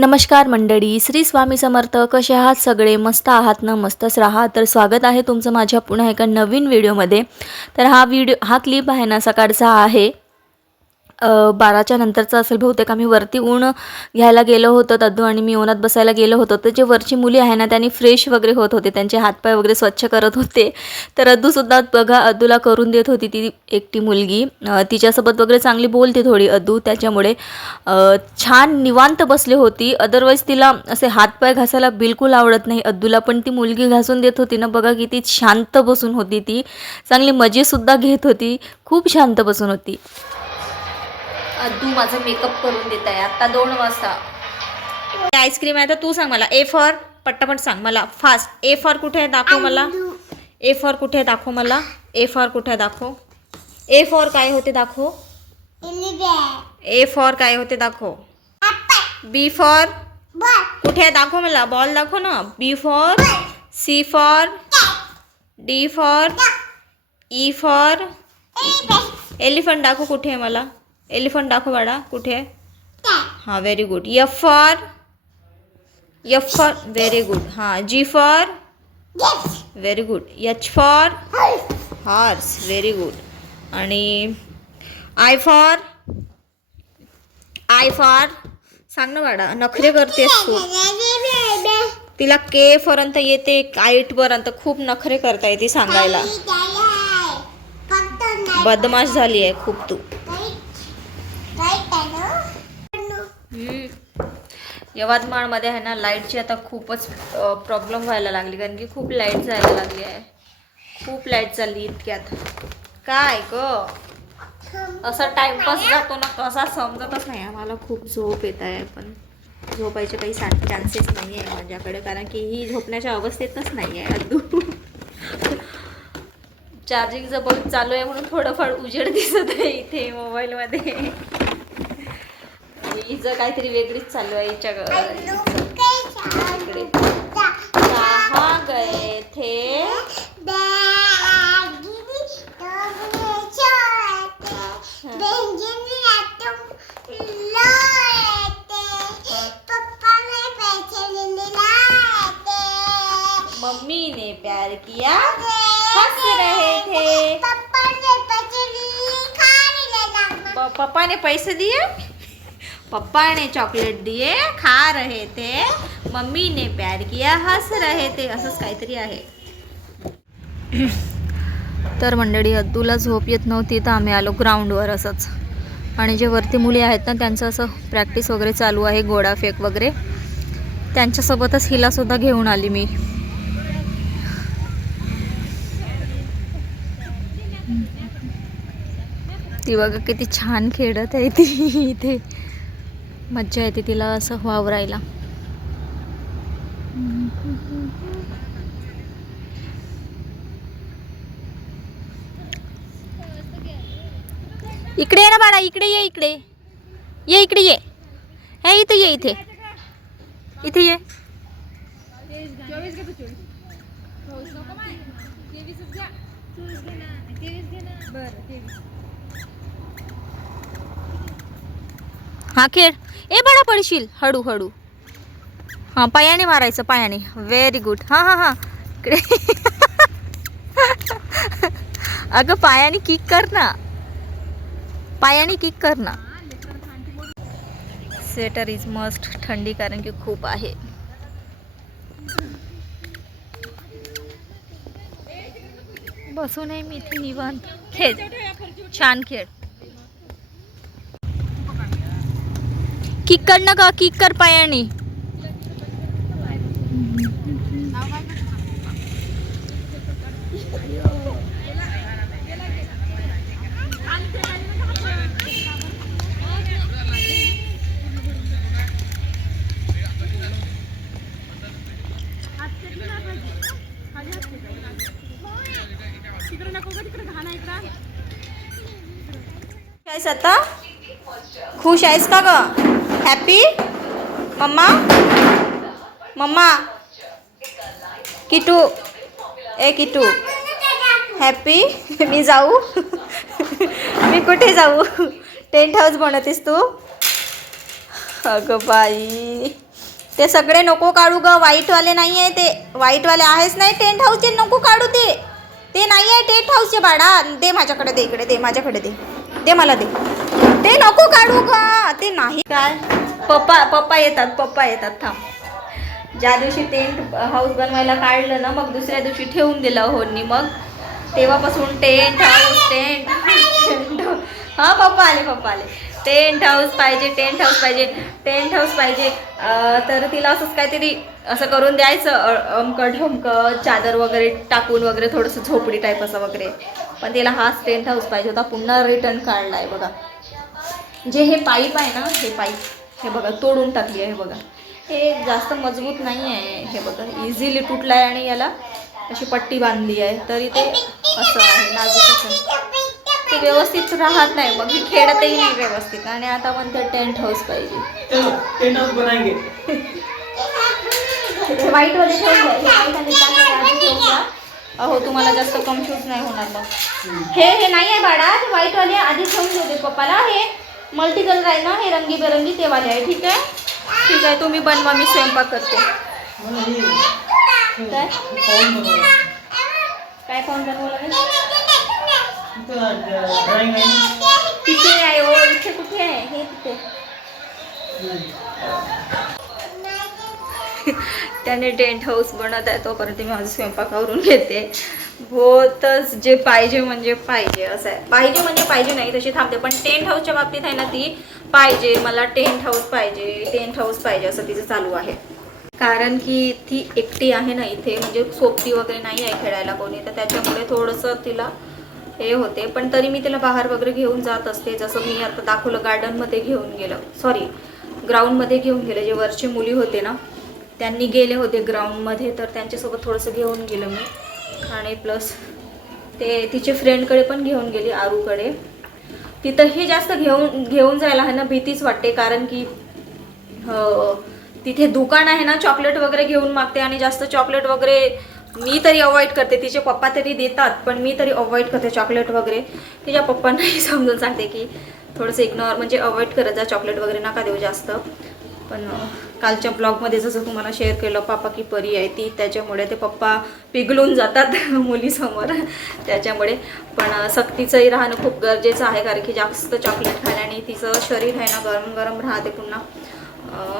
नमस्कार मंडळी, श्री स्वामी समर्थ. कसे आहात सगळे? मस्त आहात ना? मस्तच राहा. तर स्वागत आहे तुमचं माझ्या पुन्हा एका नवीन व्हिडिओमध्ये. तर हा क्लिप आहे ना सकाळचा आहे, 12च्या नंतरचा असेल बहुतेक. आम्ही वरती ऊन घ्यायला गेलो होतो, दद्दू आणि मी उन्हात बसायला गेलो होतो. तर जे वरची मुली आहे ना त्यांनी फ्रेश वगैरे होत होते, त्यांचे हातपाय वगैरे स्वच्छ करत होते. तर अद्दूसुद्धा बघा, अद्दूला करून देत होती ती एकटी मुलगी. तिच्यासोबत वगैरे चांगली बोलते थोडी अद्दू, त्याच्यामुळे छान निवांत बसली होती. अदरवाईज तिला असे हातपाय घासायला बिलकुल आवडत नाही अद्दूला, पण ती मुलगी घासून देत होती ना, बघा किती शांत बसून होती ती. चांगली मजेसुद्धा घेत होती, खूप शांत बसून होती. अद्दू माझा मेकअप करून देत आहे आता 2 वाजता. आईस्क्रीम आहे तर तू सांग मला. ए फॉर पट्टापट सांग मला फास्ट. ए फॉर कुठे आहे दाखव मला. ए फॉर कुठे आहे दाखव मला. ए फॉर कुठे आहे दाखव. ए फॉर काय होते दाखव. ए फॉर काय होते दाखव. बी फॉर कुठे आहे दाखव मला. बॉल दाखव ना. B for. C for. D for. E for. Elephant दाखव कुठे आहे मला. एलिफंट दाखव बाळा कुठे आहे. हां very good. F for. F for very good. हां G for. Very good. H for horse very good. आणि आय फॉर. आय फॉर सांग ना बाळा, नखरे करतेस तू. तिला के पर्यंत येते, काईट पर्यंत खूप नखरे करता येते सांगायला. बदमाश झाली आहे खूप तू. यवतमाळमध्ये आहे ना लाईटची आता खूपच प्रॉब्लेम व्हायला लागली, कारण की खूप लाईट जायला लागली आहे. खूप लाईट चालली इतक्यात. काय ग असा टाइमपास जातो ना कसा समजतच नाही. आम्हाला खूप झोप येत आहे, पण झोपायचे काही चान्सेस नाही आहे माझ्याकडे, कारण की ही झोपण्याच्या अवस्थेतच नाही आहे अद्दू. चार्जिंगचं बल्ब चालू आहे म्हणून थोडंफार उजेड दिसत आहे इथे मोबाईलमध्ये. हिचं काहीतरी वेगळीच चालू आहे हिच्या इकडे. कहाँ गए थे. मम्मी ने प्यार किया हंस रहे थे. पापा ने पैसे दिए. पापा ने चॉकलेट दिए खा रहे थे. मम्मी ने प्यार किया हंस रहे थे. असंच काहीतरी आहे. तर मंडळी अद्दूला झोप येत नव्हती, तर आम्ही आलो ग्राउंडवर असंच. आणि जे वरती मुली आहेत ना त्यांचं असं प्रॅक्टिस वगैरे चालू आहे, गोडाफेक वगैरे. त्यांच्यासोबतच हिलासुद्धा घेऊन आली मी. ती बघा किती छान खेळत आहे ती इथे. मज्जा येते तिला असं वावरायला. इकडे ये ना बाळा, इकडे ये. इकडे ये. इकडे ये. हे इथे ये. इथे इथे ये. हा खेळ. ए बाळा पडशील. हळू हळू. हां पायाने मारायचं, पायाने. Very good. हां हां हां इकडे. अगं पायाने किक कर ना. पायाने किक कर ना. Sweater is must. थंडी कारण की खूप आहे. बसू नये मी इथे निवांत. खेळ छान खेळ. किक कर ना का. किक कर पायाने. आहेस आता. खुश आहेस का ग. हॅपी. Mamma mamma. किटू. ए किटू हॅपी. मी जाऊ. मी कुठे जाऊ. टेंट हाऊस बनवतेस तू. अगं बाई ते सगळे नको काढू ग, व्हाईटवाले नाही आहे ते, व्हाईटवाले आहेच नाही टेंट हाऊसचे, नको काढू ते नाही आहे टेंट हाऊसचे बाळा. दे माझ्याकडे, दे इकडे, दे माझ्याकडे, दे मला, ते नको काढू ग, ते नाही. काय पप्पा येतात थांब. ज्या दिवशी टेंट हाऊस बनवायला काढलं ना, मग दुसऱ्या दिवशी ठेवून दिलं होनी, मग तेव्हापासून टेंट हाऊस हां पप्पा आले. टेंट हाऊस पाहिजे. तर तिला असंच काहीतरी असं करून द्यायचं, ढमकं चादर वगैरे टाकून वगैरे, थोडंसं झोपडी टाईप असं वगैरे. पण तिला हाच टेंट हाऊस पाहिजे होता, पुन्हा रिटर्न काढला आहे बघा. जे हे पाईप आहे ना, हे पाईप हे बघा तोडून टाकली आहे. हे बघा, हे जास्त मजबूत नाही आहे, हे बघा इझिली तुटला आहे आणि याला अशी पट्टी बांधली आहे, तरी ते असं आहे नाजूक असं, ते व्यवस्थित राहत नाही, मग ही खेळतही नाही व्यवस्थित. आणि आता म्हणते टेंट हाऊस पाहिजे. टेंट हाऊस बनाएंगे. व्हाईटवाले ठेवून द्या. अहो तुम्हाला जास्त कन्फ्यूज नाही होणार मग. हे नाही आहे बाळा, ते व्हाईटवाले आधी ठेवून देऊ दे पप्पाला. हे मल्टी कलर आहे ना, हे रंगीबेरंगी ते वाले आहे. ठीक आहे तुम्ही बनवा, मी स्वयंपाक करते. काय पाहून बनवलं तिथे आहे हो, इथे कुठे आहे हे, तिथे त्याने टेंट हाऊस बनत आहे, तोपर्यंत मी माझं स्वयंपाक आवरून घेते. होतच जे पाहिजे म्हणजे पाहिजे, असं आहे. पाहिजे नाही तशी थांबते, पण टेंट हाऊसच्या बाबतीत आहे ना, ती पाहिजे, मला टेंट हाऊस पाहिजे असं तिचं चालू आहे. कारण की ती एकटी आहे ना इथे, म्हणजे सोबती वगैरे नाही आहे खेळायला कोणी, तर त्याच्यामुळे थोडंसं तिला हे होते. पण तरी मी तिला बाहेर वगैरे घेऊन जात असते. जसं मी आता दाखवलं, गार्डनमध्ये घेऊन गेलं, ग्राउंडमध्ये घेऊन गेले. जे वरचे मुली होते ना, त्यांनी गेले होते ग्राउंडमध्ये, तर त्यांच्यासोबत थोडंसं घेऊन गेलं मी. आणि प्लस ते तिचे फ्रेंडकडे पण घेऊन गेली, आरूकडे. तिथंही जास्त घेऊन जायला आहे ना भीतीच वाटते, कारण की तिथे दुकान आहे ना, चॉकलेट वगैरे घेऊन मागते, आणि जास्त चॉकलेट वगैरे मी तरी अवॉइड करते. तिचे पप्पा तरी देतात, पण मी तरी अवॉइड करते चॉकलेट वगैरे. तिच्या पप्पांनाही समजून सांगते की थोडंसं इग्नोर, म्हणजे अवॉइड करत जा, चॉकलेट वगैरे नका देऊ जास्त. पण कालच्या ब्लॉगमध्ये जसं तुम्हाला शेअर केलं, पापा की परी आहे ती, त्याच्यामुळे ते पप्पा पिघलून जातात मुलीसमोर, त्याच्यामुळे. पण सक्तीचंही राहणं खूप गरजेचं आहे, कारण की जास्त चॉकलेट खाल्याने तिचं शरीर आहे ना गरम राहते, पुन्हा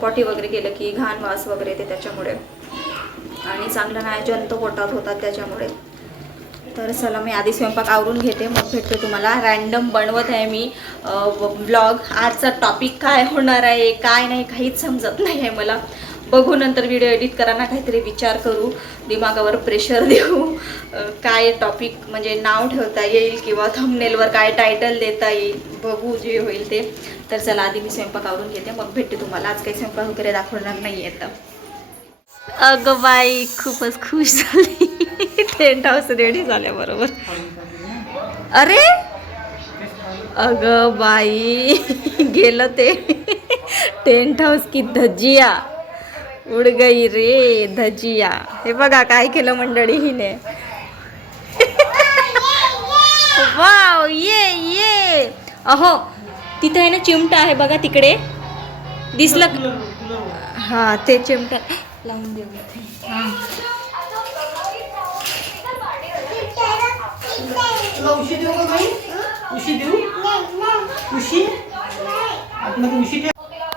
पॉटी वगैरे केलं की घाण वास वगैरे येते, त्याच्यामुळे. आणि चांगलं नाही, जंत पोटात होतात त्याच्यामुळे. तर चला, मी आधी स्वयंपाक आवरून घेते, मग भेटते तुम्हाला. रँडम बनवत आहे मी व्लॉग. आजचा टॉपिक काय होणार आहे, काय नाही, काहीच समजत नाही आहे मला. बघू नंतर व्हिडिओ एडिट कराना, काहीतरी विचार करू, दिमागावर प्रेशर देऊ, काय टॉपिक म्हणजे नाव ठेवता येईल, किंवा थंबनेलवर काय टायटल देता येईल, बघू जे होईल ते. तर चला, आधी मी स्वयंपाक आवरून घेते, मग भेटते तुम्हाला. आज काही स्वयंपाक वगैरे दाखवणार नाही येतं. अगं बाई, खूपच खुश झाली. टेंट हाऊस रेडी झाल्याबरोबर. अरे अगं बाई, गेलं ते टेंट हाऊस की धजिया उड गई रे, धजिया. हे बघा काय केलं मंडळी हिने. वाव, ये अहो, तिथे आहे ना चिमटा आहे बघा, तिकडे दिसलं. हा, ते चिमटा लावून देऊ.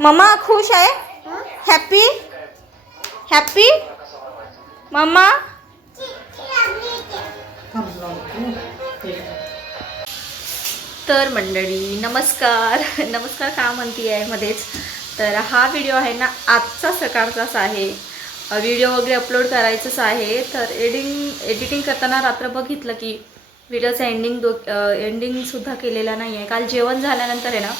मम्मा खुश आहे, हॅपी मम्मा. तर मंडळी, नमस्कार का म्हणती आहे मध्येच. तर हा व्हिडिओ आहे ना आजचा सकाळचाच आहे. व्हिडिओ वगैरे अपलोड करायचंच आहे. तर एडिटिंग करताना रात्र बघितलं की व्हिडिओचा एंडिंगसुद्धा केलेला नाही आहे. काल जेवण झाल्यानंतर आहे ना,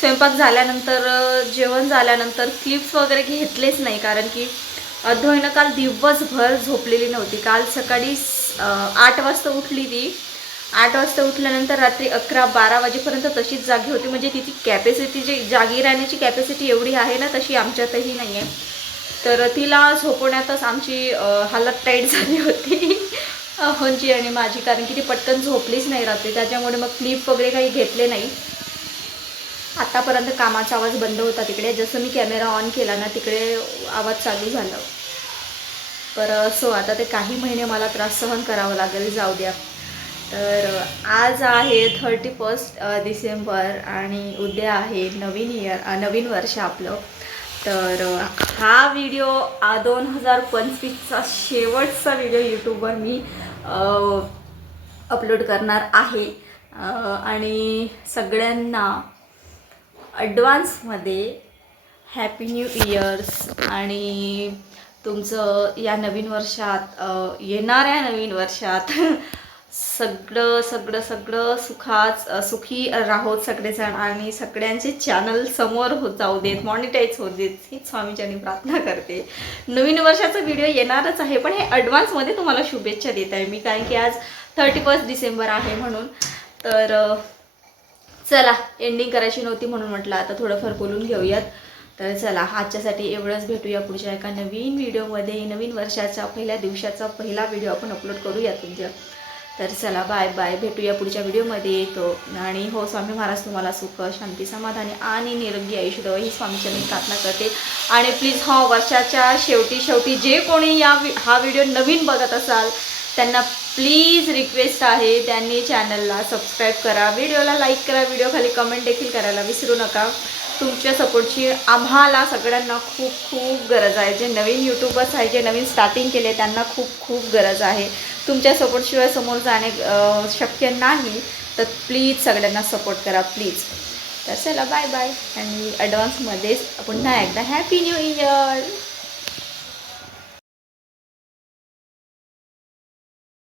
स्वयंपाक झाल्यानंतर जेवण झाल्यानंतर क्लिप्स वगैरे घेतलेच नाही, कारण की अध्वयनं काल दिवसभर झोपलेली नव्हती. काल सकाळी 8 वाजता उठली ती. 8 वाजता उठल्यानंतर रात्री 11-12 वाजेपर्यंत तशीच जागी होती. म्हणजे तिची कॅपॅसिटी, जी जागी राहण्याची कॅपॅसिटी एवढी आहे ना, तशी आमच्यातही नाही आहे. तर तिला झोपवण्यातच आमची हालत टाईट झाली होती, अहोंची आणि माझी, कारण की ती पटकन झोपलीच नाही रात्री. त्याच्यामुळे मग क्लिप वगैरे काही घेतले नाही. आतापर्यंत कामाचा आवाज बंद होता तिकडे, जसं मी कॅमेरा ऑन केला ना तिकडे आवाज चालू झाला. पर सो आता ते काही महिने मला त्रास सहन करावा लागेल, जाऊ द्या. तर आज आहे 31 डिसेंबर आणि उद्या आहे नवीन वर्ष आपलं. तर हा व्हिडिओ 2025चा शेवटचा व्हिडिओ यूट्यूबवर मी अपलोड करणार आहे. आणि सगळ्यांना ॲडव्हान्समध्ये हॅपी न्यू इयर्स. आणि तुमचं या नवीन वर्षात येणाऱ्या नवीन वर्षात सगळं सुखी राहोत सगळेजण आणि सगळ्यांचे चॅनल समोर जाऊ देत, मॉनिटाईज होत देत, हीच स्वामींच्यानी प्रार्थना करते. नवीन वर्षाचा व्हिडिओ येणारच आहे, पण हे ॲडव्हान्समध्ये तुम्हाला शुभेच्छा देत आहे मी, कारण की आज 31 डिसेंबर आहे म्हणून. तर चला, एंडिंग करायची नव्हती म्हणून म्हटलं आता थोडंफार बोलून घेऊयात. तर चला, आजच्यासाठी एवढंच. भेटूया पुढच्या एका नवीन व्हिडिओमध्ये. नवीन वर्षाचा पहिल्या दिवसाचा पहिला व्हिडिओ आपण अपलोड करूया तुमच्या. तर चला, बाय बाय, भेटूया पुढच्या व्हिडिओमध्ये. आणि हो, स्वामी महाराज तुम्हाला सुख, शांती, समाधानी आणि निरोगी आयुष्य द्यावं ही स्वामीच्या मी प्रार्थना करते. आणि प्लीज वर्षाच्या शेवटी जे कोणी हा व्हिडिओ नवीन बघत असाल त्यांना प्लीज रिक्वेस्ट आहे, त्यांनी चॅनलला सबस्क्राईब करा, व्हिडिओला लाईक करा, व्हिडिओ खाली कमेंट देखील करायला विसरू नका. तुमच्या सपोर्टची आम्हाला सगळ्यांना खूप गरज आहे. जे नवीन यूट्यूबर्स आहे, जे नवीन स्टार्टिंग केले, त्यांना खूप गरज आहे. तुमच्या सपोर्टशिवाय समोर जाणे शक्य नाही. तर प्लीज सगळ्यांना सपोर्ट करा प्लीज. तर चला, बाय बाय. आणि ॲडव्हान्समध्येच पुन्हा एकदा हॅपी न्यू इयर.